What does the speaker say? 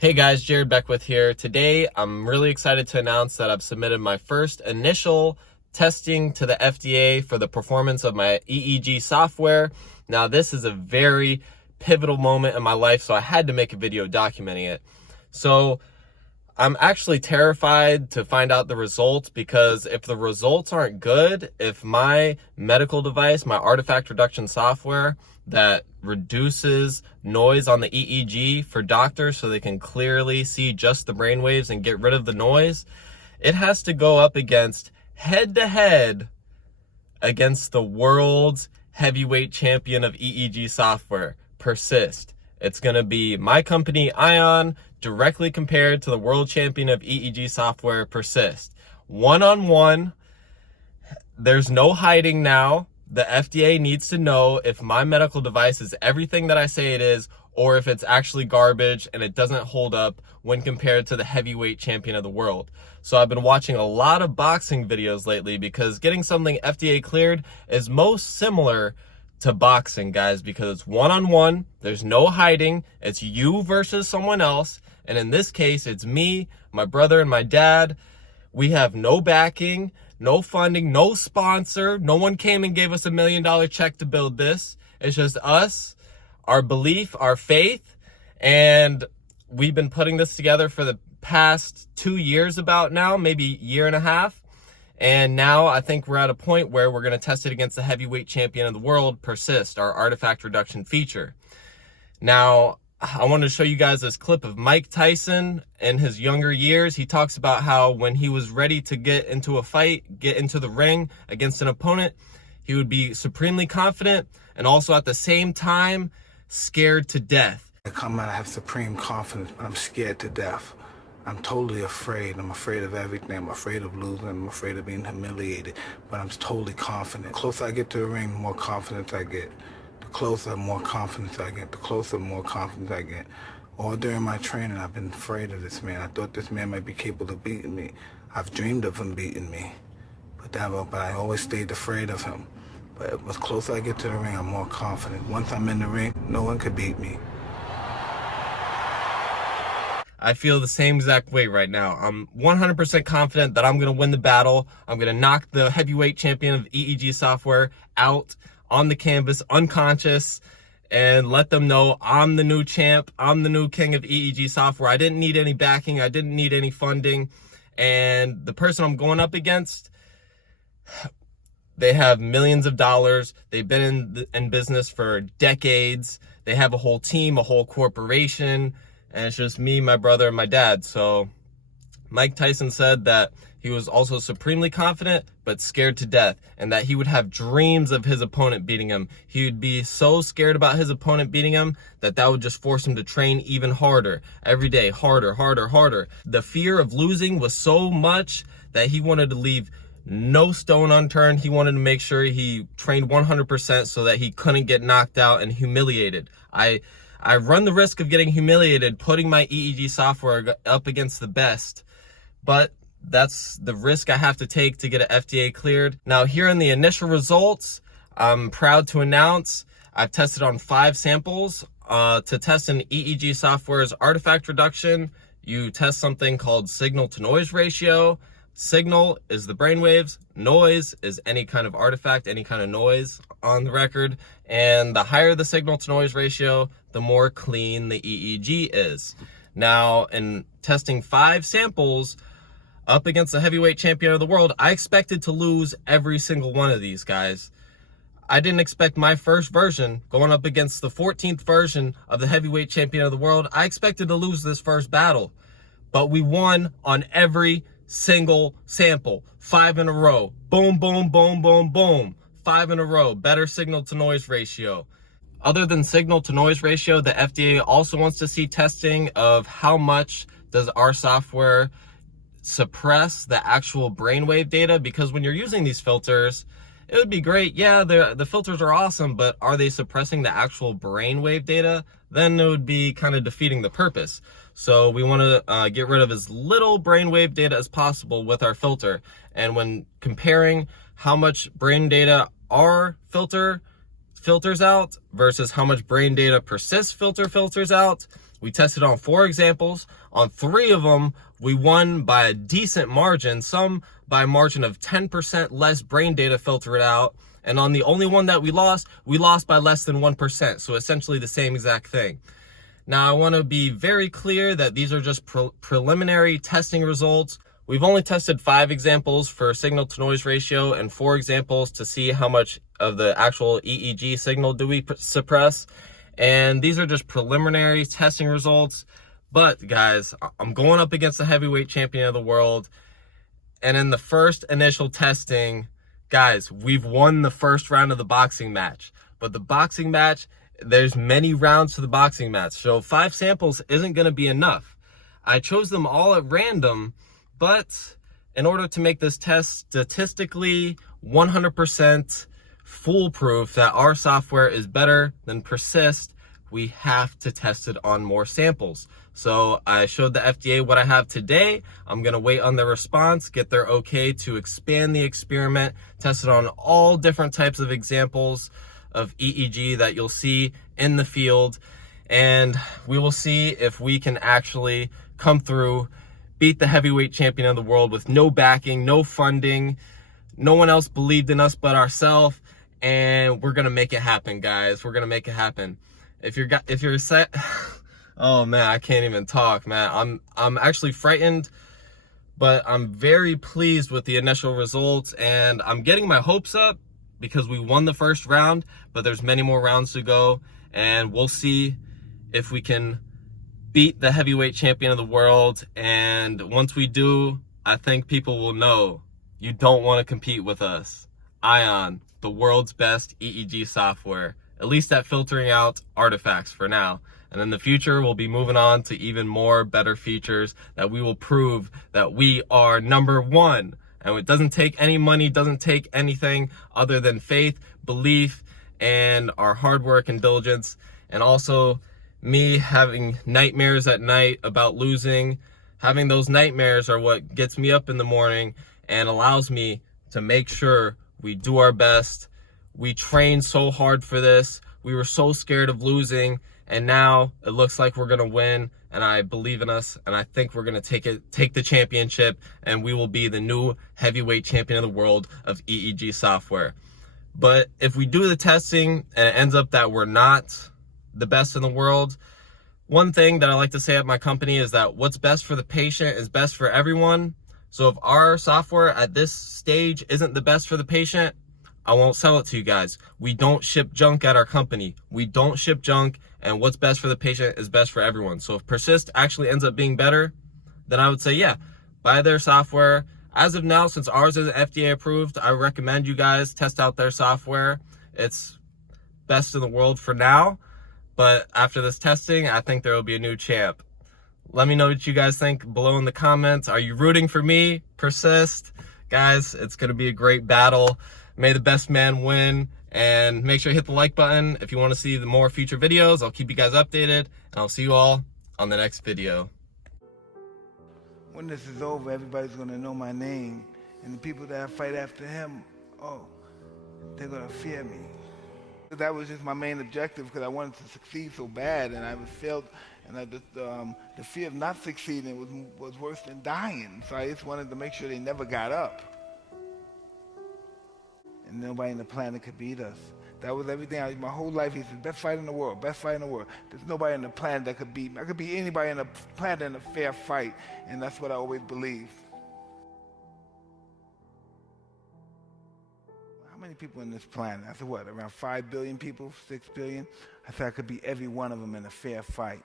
Hey guys, Jared Beckwith here. Today, I'm really excited to announce that I've submitted my first initial testing to the FDA for the performance of my EEG software. Now, this is a very pivotal moment in my life, so I had to make a video documenting it. So, I'm actually terrified to find out the results, because if the results aren't good, if my medical device, my artifact reduction software that reduces noise on the EEG for doctors so they can clearly see just the brainwaves and get rid of the noise, it has to go up against head-to-head against the world's heavyweight champion of EEG software, Persyst. It's going to be my company, AiON, directly compared to the world champion of EEG software, Persyst. One-on-one, there's no hiding now. The FDA needs to know if my medical device is everything that I say it is, or if it's actually garbage and it doesn't hold up when compared to the heavyweight champion of the world. So I've been watching a lot of boxing videos lately, because getting something FDA cleared is most similar to boxing, guys, because it's one-on-one, there's no hiding, it's you versus someone else, and in this case, it's me, my brother, and my dad. We have no backing, no funding, no sponsor, no one came and gave us $1 million check to build this. It's just us, our belief, our faith, and we've been putting this together for the past 2 years about now, maybe year and a half. And now I think we're at a point where we're going to test it against the heavyweight champion of the world, Persyst, our artifact reduction feature. Now, I wanted to show you guys this clip of Mike Tyson in his younger years. He talks about how when he was ready to get into a fight, get into the ring against an opponent, he would be supremely confident and also at the same time scared to death. I come out, I have supreme confidence, but I'm scared to death. I'm totally afraid. I'm afraid of everything. I'm afraid of losing. I'm afraid of being humiliated. But I'm totally confident. The closer I get to the ring, the more confidence I get. The closer, more confidence I get. The closer, more confidence I get. All during my training, I've been afraid of this man. I thought this man might be capable of beating me. I've dreamed of him beating me. But I always stayed afraid of him. But the closer I get to the ring, I'm more confident. Once I'm in the ring, no one could beat me. I feel the same exact way right now. I'm 100% confident that I'm going to win the battle. I'm going to knock the heavyweight champion of EEG software out on the canvas, unconscious, and let them know I'm the new champ. I'm the new king of EEG software. I didn't need any backing. I didn't need any funding. And the person I'm going up against, they have millions of dollars. They've been in business for decades. They have a whole team, a whole corporation. And it's just me, my brother, and my dad. So Mike Tyson said that he was also supremely confident, but scared to death, and that he would have dreams of his opponent beating him. He would be so scared about his opponent beating him that would just force him to train even harder, every day, harder, harder, harder. The fear of losing was so much that he wanted to leave no stone unturned. He wanted to make sure he trained 100% so that he couldn't get knocked out and humiliated. I run the risk of getting humiliated putting my EEG software up against the best, but that's the risk I have to take to get it FDA cleared. Now, here in the initial results, I'm proud to announce I've tested on 5 samples. To test an EEG software's artifact reduction, you test something called signal-to-noise ratio. Signal is the brainwaves, noise is any kind of artifact, any kind of noise on the record, and the higher the signal-to-noise ratio, the more clean the EEG is. Now, in testing 5 samples up against the heavyweight champion of the world, I expected to lose every single one of these guys. I didn't expect my first version going up against the 14th version of the heavyweight champion of the world. I expected to lose this first battle, but we won on every single sample, 5 in a row. Boom, boom, boom, boom, boom. 5 in a row. Better signal to noise ratio. Other than signal to noise ratio, the FDA also wants to see testing of how much does our software suppress the actual brainwave data, because when you're using these filters, it would be great. Yeah, the filters are awesome, but are they suppressing the actual brainwave data? Then it would be kind of defeating the purpose. So we want to get rid of as little brainwave data as possible with our filter. And when comparing how much brain data our filter filters out versus how much brain data Persyst filters out, We tested on 4 examples. On 3 of them, we won by a decent margin, some by a margin of 10% less brain data filtered out. And on the only one that we lost by less than 1%. So essentially the same exact thing. Now, I want to be very clear that these are just preliminary testing results. We've only tested 5 examples for signal to noise ratio and 4 examples to see how much of the actual EEG signal do we suppress. And these are just preliminary testing results. But guys, I'm going up against the heavyweight champion of the world. And in the first initial testing, guys, we've won the first round of the boxing match. But the boxing match, there's many rounds to the boxing match. So 5 samples isn't going to be enough. I chose them all at random, but in order to make this test statistically 100% foolproof that our software is better than Persyst, we have to test it on more samples. So I showed the FDA what I have today. I'm gonna wait on their response, get their okay to expand the experiment, test it on all different types of examples of EEG that you'll see in the field. And we will see if we can actually come through, beat the heavyweight champion of the world with no backing, no funding. No one else believed in us but ourselves. And we're gonna make it happen, guys. We're gonna make it happen. If you're set, oh man, I can't even talk, man. I'm actually frightened, but I'm very pleased with the initial results, and I'm getting my hopes up because we won the first round, but there's many more rounds to go, and we'll see if we can beat the heavyweight champion of the world. And once we do, I think people will know you don't want to compete with us. AiON, the world's best EEG software, at least at filtering out artifacts for now. And in the future, we'll be moving on to even more better features that we will prove that we are number one. And it doesn't take any money, doesn't take anything other than faith, belief, and our hard work and diligence. And also me having nightmares at night about losing. Having those nightmares are what gets me up in the morning and allows me to make sure we do our best. We trained so hard for this. We were so scared of losing, and now it looks like we're gonna win, and I believe in us, and I think we're gonna take the championship, and we will be the new heavyweight champion of the world of EEG software. But if we do the testing and it ends up that we're not the best in the world, one thing that I like to say at my company is that what's best for the patient is best for everyone. So if our software at this stage isn't the best for the patient, I won't sell it to you guys. We don't ship junk at our company. We don't ship junk, and what's best for the patient is best for everyone. So if Persyst actually ends up being better, then I would say, yeah, buy their software. As of now, since ours is FDA approved, I recommend you guys test out their software. It's best in the world for now, but after this testing, I think there will be a new champ. Let me know what you guys think below in the comments. Are you rooting for me, Persyst? Guys, it's gonna be a great battle. May the best man win, and make sure you hit the like button if you want to see the more future videos. I'll keep you guys updated, and I'll see you all on the next video. When this is over, everybody's gonna know my name, and the people that I fight after him, oh, they're gonna fear me. That was just my main objective, because I wanted to succeed so bad, and I was failed, and the fear of not succeeding was worse than dying. So I just wanted to make sure they never got up. And nobody in the planet could beat us. That was everything. My whole life, he said, best fight in the world, best fight in the world. There's nobody on the planet that could beat me. I could beat anybody on the planet in a fair fight, and that's what I always believed. How many people on this planet? I said, what, around 5 billion people, 6 billion? I said I could beat every one of them in a fair fight.